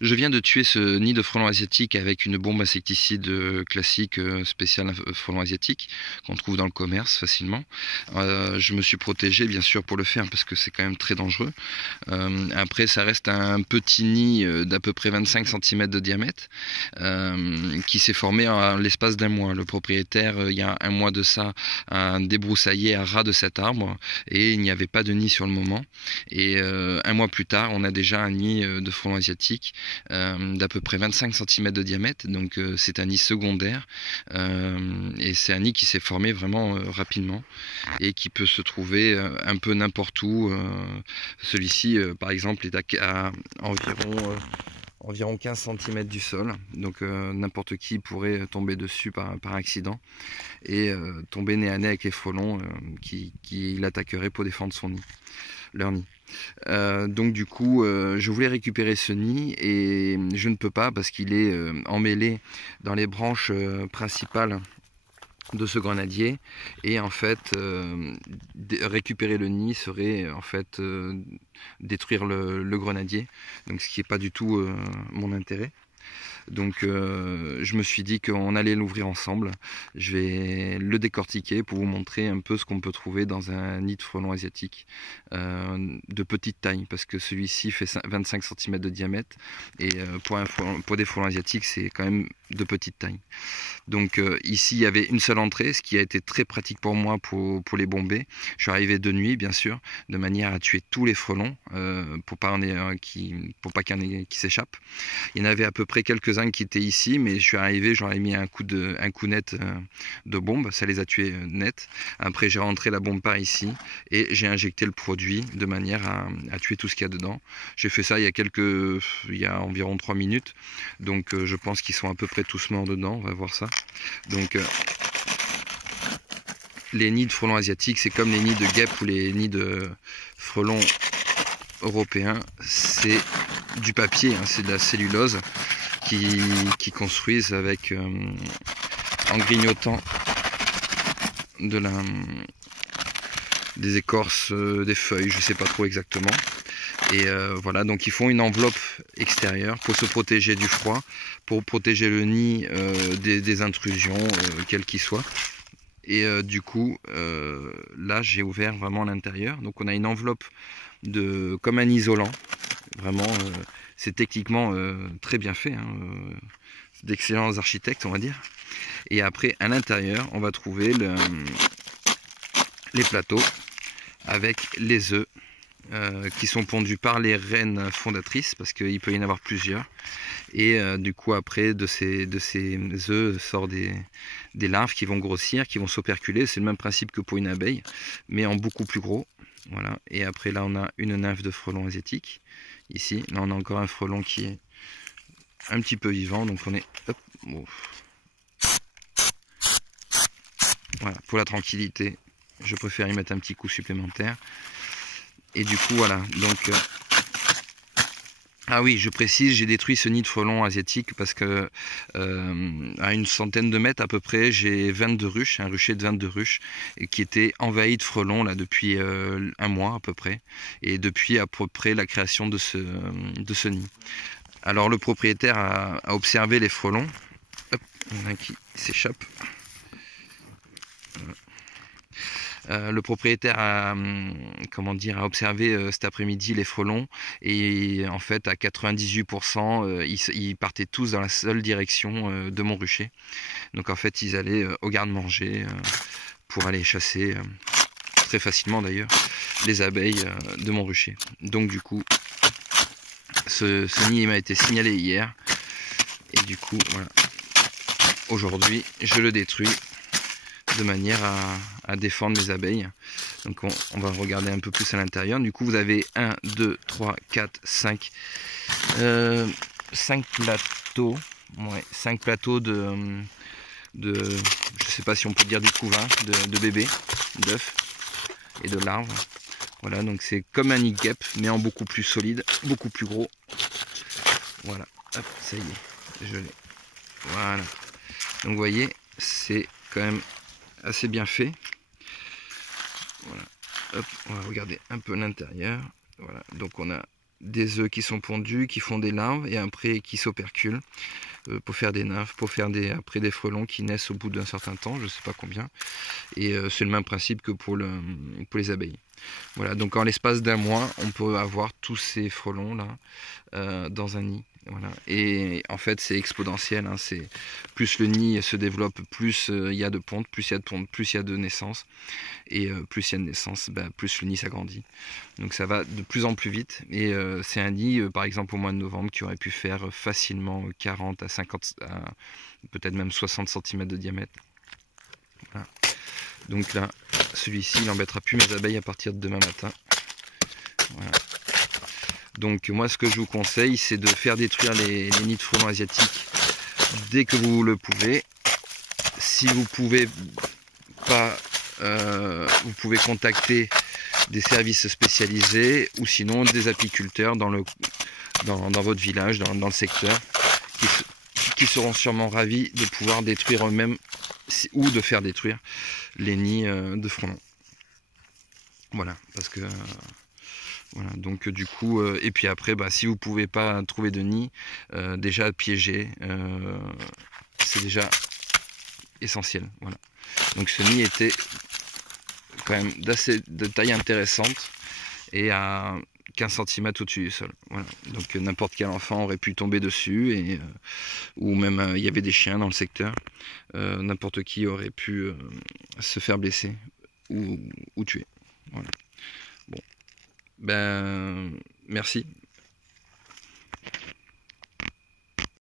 Je viens de tuer ce nid de frelons asiatiques avec une bombe insecticide classique spéciale frelons asiatiques qu'on trouve dans le commerce facilement. Je me suis protégé bien sûr pour le faire parce que c'est quand même très dangereux. Après ça reste un petit nid d'à peu près 25 cm de diamètre qui s'est formé en l'espace d'un mois. Le propriétaire, il y a un mois de ça, a débroussaillé à ras de cet arbre et il n'y avait pas de nid sur le moment. Et un mois plus tard, on a déjà un nid de frelons asiatiques d'à peu près 25 cm de diamètre. Donc c'est un nid secondaire et c'est un nid qui s'est formé vraiment rapidement et qui peut se trouver un peu n'importe où. Celui-ci, par exemple, est à environ 15 cm du sol, donc n'importe qui pourrait tomber dessus par accident et tomber nez à nez avec les frelons qui l'attaqueraient pour défendre leur nid. Donc du coup je voulais récupérer ce nid et je ne peux pas parce qu'il est emmêlé dans les branches principales de ce grenadier et en fait récupérer le nid serait en fait détruire le grenadier, donc ce qui n'est pas du tout mon intérêt. Donc je me suis dit qu'on allait l'ouvrir ensemble. Je vais le décortiquer pour vous montrer un peu ce qu'on peut trouver dans un nid de frelons asiatique de petite taille, parce que celui-ci fait 25 cm de diamètre et pour des frelons asiatiques c'est quand même de petite taille. Donc ici il y avait une seule entrée, ce qui a été très pratique pour moi pour les bomber. Je suis arrivé de nuit bien sûr, de manière à tuer tous les frelons pour pas qu'il y en ait qui s'échappent. Il y en avait à peu près quelques-uns qui étaient ici, mais je suis arrivé, j'en ai mis un coup net de bombe, ça les a tués net. Après j'ai rentré la bombe par ici et j'ai injecté le produit de manière à tuer tout ce qu'il y a dedans. J'ai fait ça il y a environ 3 minutes, donc je pense qu'ils sont à peu près tous morts dedans, on va voir ça. Donc les nids de frelons asiatiques, c'est comme les nids de guêpes ou les nids de frelons européens, c'est du papier, hein, c'est de la cellulose qui construisent avec en grignotant des écorces, des feuilles, je sais pas trop exactement. Et voilà, donc ils font une enveloppe extérieure pour se protéger du froid, pour protéger le nid des intrusions, quelles qu'ils soient. Et du coup, là j'ai ouvert vraiment l'intérieur. Donc on a une enveloppe comme un isolant. Vraiment, c'est techniquement très bien fait. Hein, d'excellents architectes, on va dire. Et après, à l'intérieur, on va trouver les plateaux avec les œufs. Qui sont pondus par les reines fondatrices, parce qu'il peut y en avoir plusieurs, et du coup après de ces œufs sort des larves qui vont grossir, qui vont s'operculer. C'est le même principe que pour une abeille, mais en beaucoup plus gros. Voilà. Et après là on a une nymphe de frelon asiatique ici. Là on a encore un frelon qui est un petit peu vivant, donc on est hop, oh. Voilà, pour la tranquillité je préfère y mettre un petit coup supplémentaire. Et du coup voilà, donc ah oui, je précise, j'ai détruit ce nid de frelons asiatique parce que à une centaine de mètres à peu près, j'ai 22 ruches, un rucher de 22 ruches qui était envahi de frelons là depuis un mois à peu près, et depuis à peu près la création de ce nid. Alors le propriétaire a observé les frelons. Hop, il y en a un qui s'échappe. Le propriétaire a observé cet après-midi les frelons, et en fait à 98% ils partaient tous dans la seule direction de mon rucher. Donc en fait ils allaient au garde-manger pour aller chasser très facilement d'ailleurs les abeilles de mon rucher. Donc du coup ce nid m'a été signalé hier et du coup voilà, aujourd'hui je le détruis de manière à défendre mes abeilles. Donc on va regarder un peu plus à l'intérieur. Du coup vous avez 1, 2, 3, 4, 5 plateaux. Ouais, 5 plateaux de je sais pas si on peut dire du couvain, de bébés, d'œufs et de larves. Voilà, donc c'est comme un nid de guêpe mais en beaucoup plus solide, beaucoup plus gros. Voilà, hop, ça y est, je l'ai. Voilà. Donc vous voyez, c'est quand même assez bien fait. Voilà. Hop, on va regarder un peu l'intérieur. Voilà, donc on a des œufs qui sont pondus, qui font des larves et après qui s'operculent pour faire des nymphes, pour faire après des frelons qui naissent au bout d'un certain temps, je ne sais pas combien. Et c'est le même principe que pour les abeilles. Voilà, donc en l'espace d'un mois, on peut avoir tous ces frelons là dans un nid. Voilà. Et en fait, c'est exponentiel. Hein, plus le nid se développe, plus il y a de pontes, plus il y a de pontes, plus il y a de naissances. Et plus il y a de naissances, plus le nid s'agrandit. Donc ça va de plus en plus vite. Et c'est un nid, par exemple au mois de novembre, qui aurait pu faire facilement 40 à 50, peut-être même 60 cm de diamètre. Voilà. Donc là, celui-ci, il n'embêtera plus mes abeilles à partir de demain matin. Voilà. Donc moi, ce que je vous conseille, c'est de faire détruire les nids de frelons asiatiques dès que vous le pouvez. Si vous pouvez pas, vous pouvez contacter des services spécialisés ou sinon des apiculteurs dans votre village, dans le secteur, qui seront sûrement ravis de pouvoir détruire eux-mêmes ou de faire détruire les nids de frelons. Voilà, parce que voilà, donc du coup, et puis après, si vous pouvez pas trouver de nid, déjà piéger, c'est déjà essentiel. Voilà. Donc ce nid était quand même de taille intéressante et à 15 cm au-dessus du sol. Voilà. Donc n'importe quel enfant aurait pu tomber dessus, et, ou même il y avait des chiens dans le secteur. N'importe qui aurait pu se faire blesser ou tuer. Voilà. Bon. Merci.